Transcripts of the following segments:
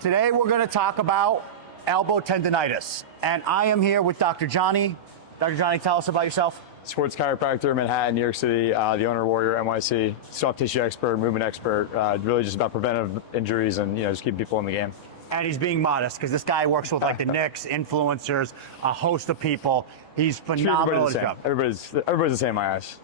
Today we're going to talk about elbow tendonitis, and I am here with Dr. Johnny. Dr. Johnny, tell us about yourself. Sports chiropractor, Manhattan, New York City, the owner of Warrior NYC, soft tissue expert, movement expert, really just about preventive injuries and just keeping people in the game. And he's being modest because this guy works with like the Knicks, influencers, a host of people. He's phenomenal at his job. Everybody's the same in my eyes.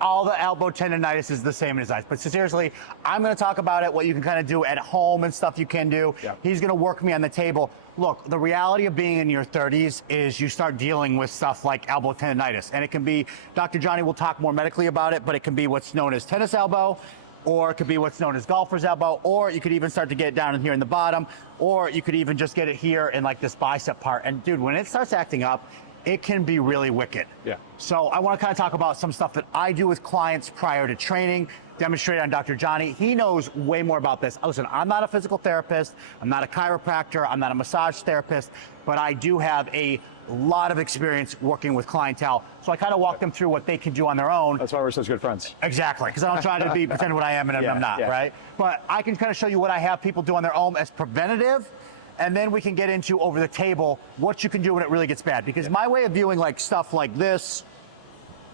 All the elbow tendonitis is the same in his eyes. But seriously, I'm going to talk about it, what you can kind of do at home and stuff you can do. Yeah. He's going to work me on the table. Look, the reality of being in your 30s is you start dealing with stuff like elbow tendonitis. And it can be, Dr. Johnny will talk more medically about it, but it can be what's known as tennis elbow, or it could be what's known as golfer's elbow, or you could even start to get it down in here in the bottom, or you could even just get it here in like this bicep part. And dude, when it starts acting up, it can be really wicked. Yeah. So I want to kind of talk about some stuff that I do with clients prior to training, demonstrate on Dr. Johnny. He knows way more about this. Listen, I'm not a physical therapist. I'm not a chiropractor. I'm not a massage therapist, but I do have a lot of experience working with clientele. So I kind of walk them through what they can do on their own. That's why we're such good friends. Exactly, because I don't try to be pretend what I am and I'm not, right? But I can kind of show you what I have people do on their own as preventative, and then we can get into over the table what you can do when it really gets bad. Because my way of viewing like stuff like this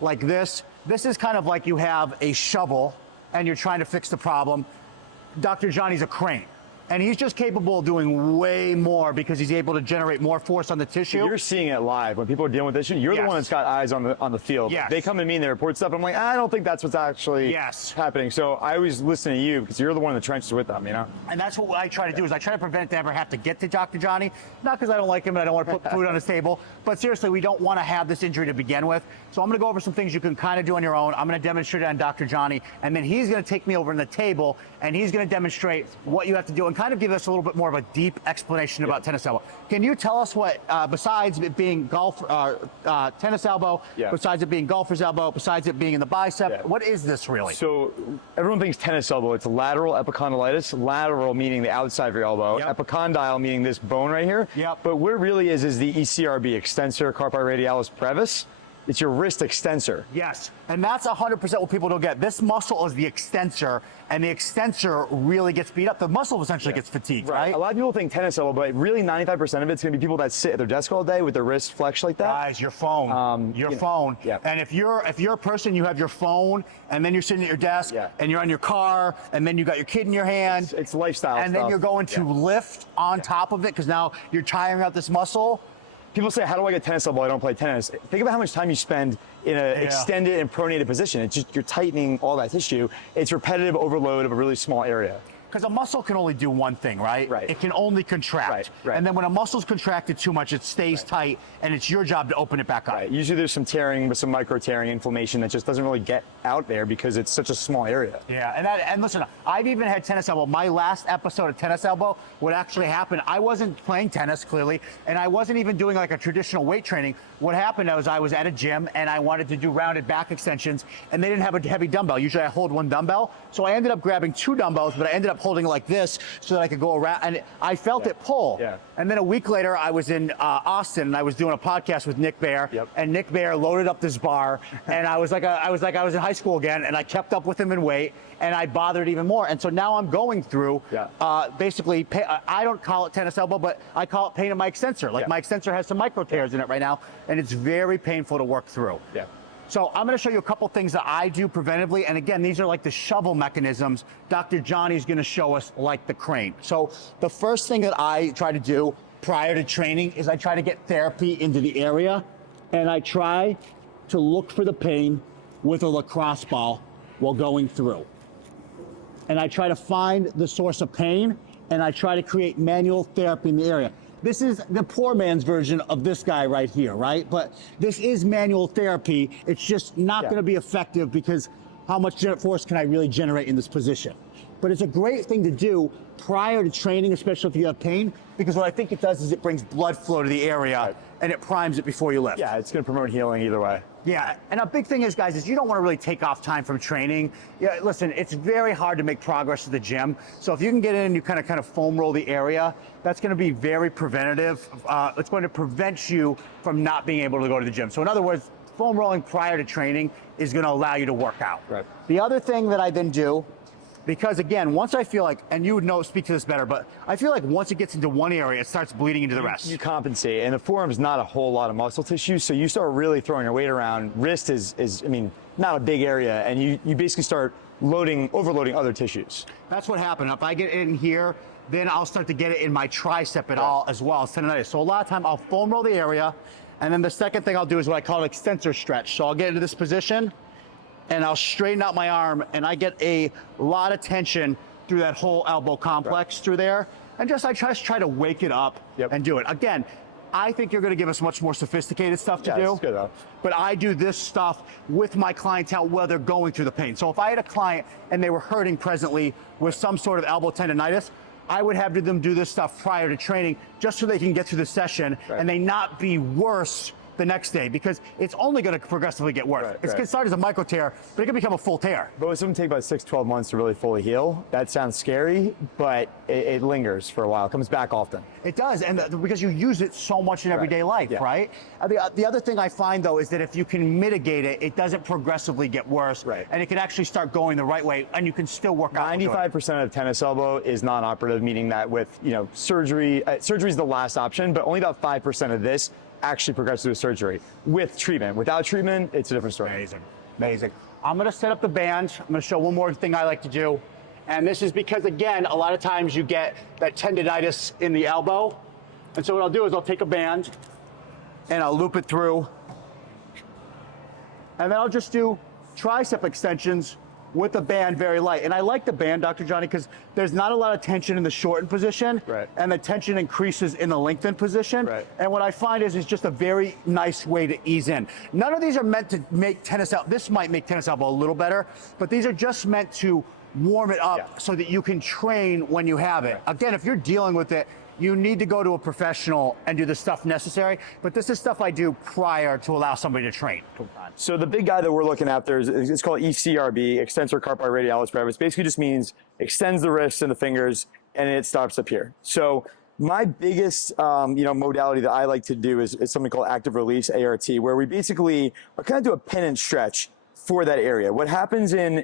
is kind of like you have a shovel and you're trying to fix the problem. Dr. Johnny's a crane. And he's just capable of doing way more because he's able to generate more force on the tissue. You're seeing it live. When people are dealing with this issue, you're the one that's got eyes on the field. Yes. They come to me and they report stuff. I'm like, I don't think that's what's actually happening. So I always listen to you because you're the one in the trenches with them, And that's what I try to do is I try to prevent it to ever have to get to Dr. Johnny. Not because I don't like him and I don't want to put food on his table, but seriously, we don't want to have this injury to begin with. So I'm going to go over some things you can kind of do on your own. I'm going to demonstrate it on Dr. Johnny, and then he's going to take me over on the table and he's going to demonstrate what you have to do and kind of give us a little bit more of a deep explanation about tennis elbow. Can you tell us what, besides it being tennis elbow, besides it being golfer's elbow, besides it being in the bicep, what is this really? So everyone thinks tennis elbow. It's lateral epicondylitis. Lateral meaning the outside of your elbow. Epicondyle meaning this bone right here. But what it really is the ECRB, extensor carpi radialis brevis. It's your wrist extensor. Yes, and that's 100% what people don't get. This muscle is the extensor, and the extensor really gets beat up. The muscle essentially gets fatigued, right? A lot of people think tennis elbow, but really 95% of it's going to be people that sit at their desk all day with their wrists flexed like that. Guys, your phone, phone. Yeah. And if you're a person, you have your phone, and then you're sitting at your desk, and you're on your car, and then you got your kid in your hand. It's lifestyle and stuff. then you're going to lift on top of it because now you're tiring out this muscle. People say, how do I get tennis elbow? I don't play tennis. Think about how much time you spend in an extended and pronated position. It's just, you're tightening all that tissue. It's repetitive overload of a really small area. Because a muscle can only do one thing, right? It can only contract. And then when a muscle's contracted too much, it stays tight, and it's your job to open it back up. Usually there's some tearing, with some micro tearing, inflammation that just doesn't really get out there because it's such a small area. And listen, I've even had tennis elbow. My last episode of tennis elbow, what actually happened, I wasn't playing tennis clearly, and I wasn't even doing like a traditional weight training. What happened was I was at a gym and I wanted to do rounded back extensions, and they didn't have a heavy dumbbell. Usually I hold one dumbbell. So I ended up grabbing two dumbbells, but I ended up holding it like this so that I could go around, and I felt it pull. And then a week later, I was in Austin, and I was doing a podcast with Nick Bear, and Nick Bear loaded up this bar, and I was like I was in high school again, and I kept up with him in weight, and I bothered even more. And so now I'm going through basically, I don't call it tennis elbow, but I call it pain in my extensor. Like my extensor has some micro tears in it right now, and it's very painful to work through. So I'm going to show you a couple things that I do preventively. And again, these are like the shovel mechanisms. Dr. Johnny's going to show us like the crane. So the first thing that I try to do prior to training is I try to get therapy into the area. And I try to look for the pain with a lacrosse ball while going through. And I try to find the source of pain, and I try to create manual therapy in the area. This is the poor man's version of this guy right here, right? But this is manual therapy. It's just not going to be effective because how much force can I really generate in this position? But it's a great thing to do prior to training, especially if you have pain, because what I think it does is it brings blood flow to the area and it primes it before you lift. Yeah, it's going to promote healing either way. Yeah, and a big thing is, guys, is you don't want to really take off time from training. Yeah, listen, it's very hard to make progress at the gym. So if you can get in and you kind of foam roll the area, that's going to be very preventative. It's going to prevent you from not being able to go to the gym. So in other words, foam rolling prior to training is going to allow you to work out. Right. The other thing that I then do Because again, once I feel like, and you would know, speak to this better, but I feel like once it gets into one area, it starts bleeding into the rest. You compensate, and the forearm's not a whole lot of muscle tissue, so you start really throwing your weight around. Wrist is I mean, not a big area, and you basically start overloading other tissues. That's what happened. If I get it in here, then I'll start to get it in my tricep all as well, tendonitis. So a lot of time I'll foam roll the area, and then the second thing I'll do is what I call an extensor stretch. So I'll get into this position, and I'll straighten out my arm, and I get a lot of tension through that whole elbow complex through there. And I just try to wake it up and do it. Again, I think you're gonna give us much more sophisticated stuff to do. It's good though. But I do this stuff with my clientele while they're going through the pain. So if I had a client and they were hurting presently with some sort of elbow tendonitis, I would have them do this stuff prior to training just so they can get through the session and they not be worse the next day, because it's only going to progressively get worse. It's going to start as a micro tear, but it can become a full tear. But it's going to take about 6-12 months to really fully heal. That sounds scary, but it lingers for a while. It comes back often. It does, and because you use it so much in everyday life, right? The other thing I find, though, is that if you can mitigate it, it doesn't progressively get worse, and it can actually start going the right way, and you can still work out. 95% of tennis elbow is non-operative, meaning that with surgery, surgery is the last option, but only about 5% of this actually progresses through surgery with treatment. Without treatment, it's a different story. Amazing, amazing. I'm gonna set up the band. I'm gonna show one more thing I like to do. And this is because, again, a lot of times you get that tendonitis in the elbow. And so what I'll do is I'll take a band and I'll loop it through. And then I'll just do tricep extensions with the band very light. And I like the band, Dr. Johnny, because there's not a lot of tension in the shortened position, and the tension increases in the lengthened position. And what I find is it's just a very nice way to ease in. None of these are meant to make tennis elbow. This might make tennis elbow a little better, but these are just meant to warm it up so that you can train when you have it. Again, if you're dealing with it, you need to go to a professional and do the stuff necessary, but this is stuff I do prior to allow somebody to train. So the big guy that we're looking at there is it's called ECRB, extensor carpi radialis brevis. Basically just means extends the wrists and the fingers, and it stops up here. So my biggest modality that I like to do is something called active release, ART, where we basically kind of do a pin and stretch for that area. What happens in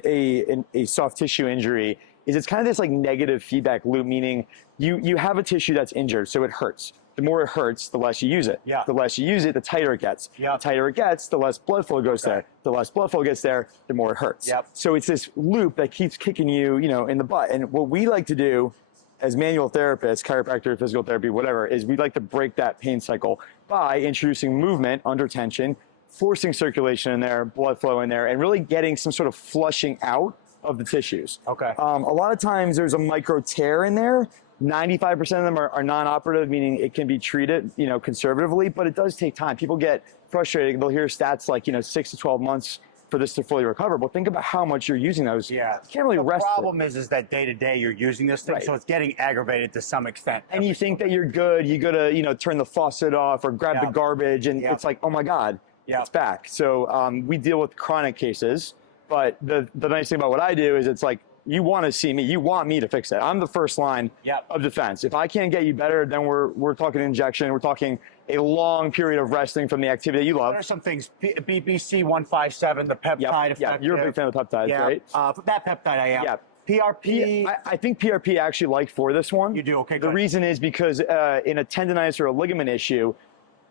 a soft tissue injury is it's kind of this like negative feedback loop, meaning you have a tissue that's injured, so it hurts. The more it hurts, the less you use it. The less you use it, the tighter it gets. The tighter it gets, the less blood flow goes there. The less blood flow gets there, the more it hurts. So it's this loop that keeps kicking you, in the butt. And what we like to do as manual therapists, chiropractor, physical therapy, whatever, is we like to break that pain cycle by introducing movement under tension, forcing circulation in there, blood flow in there, and really getting some sort of flushing out of the tissues. A lot of times there's a micro tear in there. 95% of them are non-operative, meaning it can be treated, conservatively, but it does take time. People get frustrated. They'll hear stats like, 6 to 12 months for this to fully recover. But think about how much you're using those. You can't really rest. The problem is that day to day you're using this thing, so it's getting aggravated to some extent. And you think that you're good. You go to, turn the faucet off or grab the garbage, and it's like, oh my God, it's back. So we deal with chronic cases. But the nice thing about what I do is it's like, you want to see me, you want me to fix it. I'm the first line of defense. If I can't get you better, then we're talking injection. We're talking a long period of resting from the activity that you love. What are some things? BBC 157, the peptide effect. You're a big fan of peptides, right? That peptide I am. PRP. I think PRP I actually like for this one. You do? Okay, The reason is because in a tendonitis or a ligament issue,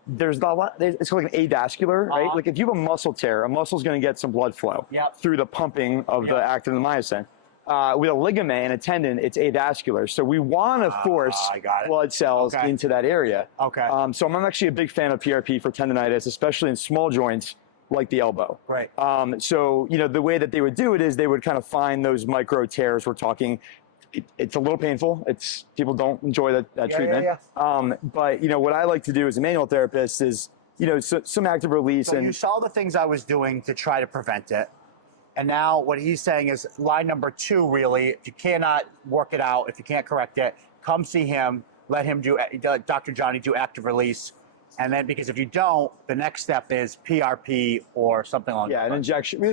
there's a lot, it's like an avascular, right? Like if you have a muscle tear, a muscle's going to get some blood flow through the pumping of the actin and the myosin. With a ligament and a tendon, it's avascular. So we want to force blood cells into that area. So I'm actually a big fan of PRP for tendonitis, especially in small joints like the elbow. So, the way that they would do it is they would kind of find those micro tears. We're talking, it's a little painful. People don't enjoy that treatment. But, what I like to do as a manual therapist is, some active release. So you saw the things I was doing to try to prevent it. And now what he's saying is line number 2, really, if you cannot work it out, if you can't correct it, come see him, let him do, Dr. Johnny do active release. And then, because if you don't, the next step is PRP or something along that. An injection,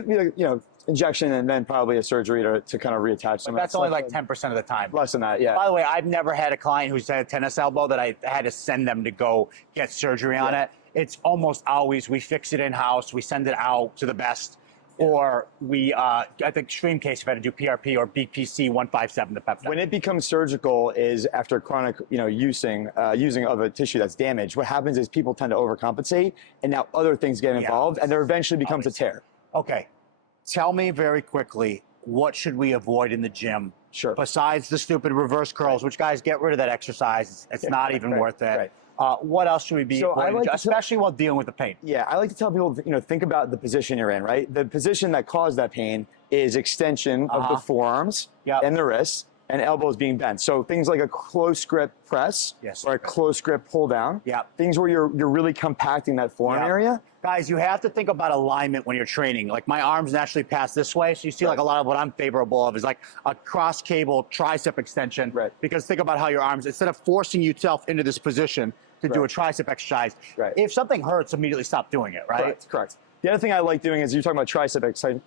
injection and then probably a surgery to kind of reattach some. But that's only like 10% of the time. Less than that, By the way, I've never had a client who's had a tennis elbow that I had to send them to go get surgery on it. It's almost always, we fix it in-house, we send it out to the best or we, at the extreme case, you've had to do PRP or BPC 157, the peptide. When it becomes surgical is after chronic, using of a tissue that's damaged. What happens is people tend to overcompensate, and now other things get involved, and there eventually becomes a tear. Okay, tell me very quickly, what should we avoid in the gym? Sure. Besides the stupid reverse curls, which guys, get rid of that exercise. It's not even worth it. What else should we be avoiding, especially while dealing with the pain? Yeah, I like to tell people, think about the position you're in, right? The position that caused that pain is extension of the forearms and the wrists, and elbows being bent. So things like a close grip press or a close grip pull down. Things where you're really compacting that forearm area. Guys, you have to think about alignment when you're training. Like my arms naturally pass this way, so you see like a lot of what I'm favorable of is like a cross cable tricep extension. Because think about how your arms, instead of forcing yourself into this position to do a tricep exercise, if something hurts, immediately stop doing it, right? Correct. The other thing I like doing is you're talking about tricep exercise.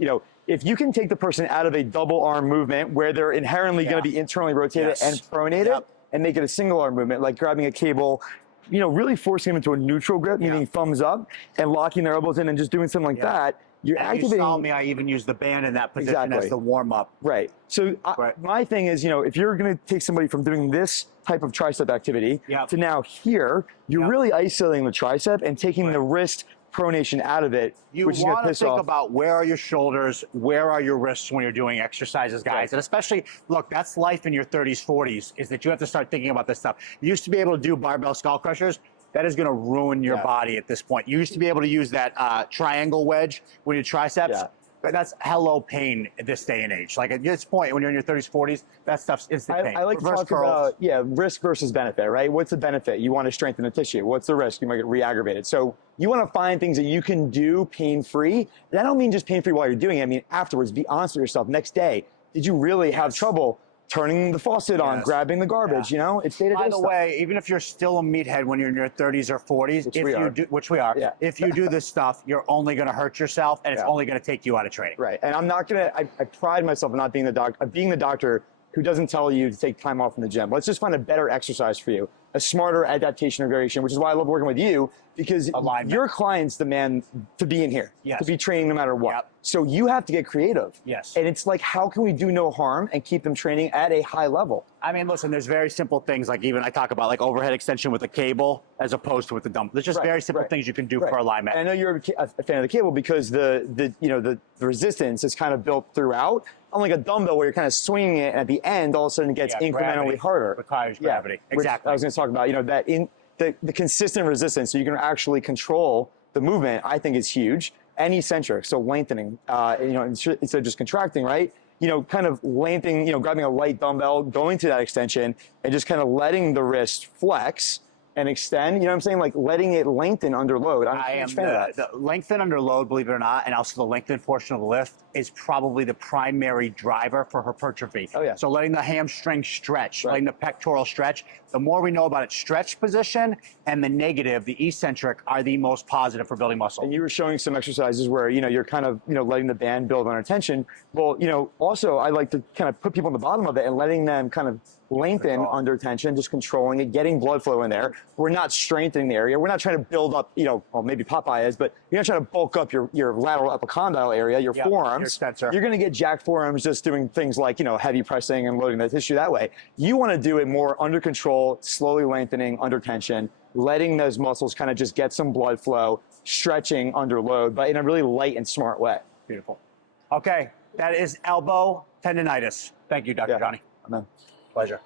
If you can take the person out of a double arm movement where they're inherently going to be internally rotated and pronated and make it a single arm movement, like grabbing a cable, really forcing them into a neutral grip, meaning thumbs up, and locking their elbows in and just doing something like that, you're activating. You saw me, I even use the band in that position as the warm up. Right. So my thing is, if you're going to take somebody from doing this type of tricep activity to now here, you're really isolating the tricep and taking the wrist pronation out of it, which is going to piss off. You want to think about where are your shoulders, where are your wrists when you're doing exercises, guys. And especially, look, that's life in your 30s, 40s, is that you have to start thinking about this stuff. You used to be able to do barbell skull crushers. That is going to ruin your body at this point. You used to be able to use that triangle wedge with your triceps. But that's hello pain at this day and age. Like at this point, when you're in your 30s, 40s, that stuff's instant pain. I like to talk about, risk versus benefit, right? What's the benefit? You want to strengthen the tissue. What's the risk? You might get re-aggravated. So you want to find things that you can do pain-free. And I don't mean just pain-free while you're doing it. I mean afterwards, be honest with yourself. Next day, did you really have trouble turning the faucet on, grabbing the garbage, it's day-to-day stuff. By the way, even if you're still a meathead when you're in your 30s or 40s, which we are, if you do this stuff, you're only going to hurt yourself, and it's only going to take you out of training. Right, and I'm not going to, I pride myself in not being the doctor, being the doctor who doesn't tell you to take time off from the gym. Let's just find a better exercise for you, a smarter adaptation or variation, which is why I love working with you, because your clients demand to be in here, to be training no matter what. So you have to get creative. And it's like, how can we do no harm and keep them training at a high level? I mean, listen, there's very simple things, like even I talk about like overhead extension with a cable as opposed to with the dumbbell. There's just very simple things you can do for alignment. And I know you're a fan of the cable because the resistance is kind of built throughout. Unlike a dumbbell where you're kind of swinging it, and at the end, all of a sudden it gets incrementally harder. Requires gravity. Exactly. I was going to talk about, that in the consistent resistance, so you can actually control the movement, I think is huge. And eccentric, so lengthening, instead of just contracting, right? Kind of lengthening, grabbing a light dumbbell, going to that extension, and just kind of letting the wrist flex and extend, what I'm saying? Like letting it lengthen under load. I'm a huge fan of that. The lengthen under load, believe it or not, and also the lengthen portion of the lift is probably the primary driver for hypertrophy. So letting the hamstring stretch, letting the pectoral stretch. The more we know about its stretch position and the negative, the eccentric, are the most positive for building muscle. And you were showing some exercises where, you're kind of, letting the band build under tension. Well, also I like to kind of put people on the bottom of it and letting them kind of lengthen under tension, just controlling it, getting blood flow in there. We're not strengthening the area. We're not trying to build up, well, maybe Popeye is, but you're not trying to bulk up your lateral epicondyle area, your forearms. You're going to get jacked forearms just doing things like, heavy pressing and loading the tissue that way. You want to do it more under control, slowly lengthening under tension, letting those muscles kind of just get some blood flow, stretching under load, but in a really light and smart way. Beautiful. Okay, that is elbow tendonitis. Thank you, Dr. Johnny. Amen. Pleasure.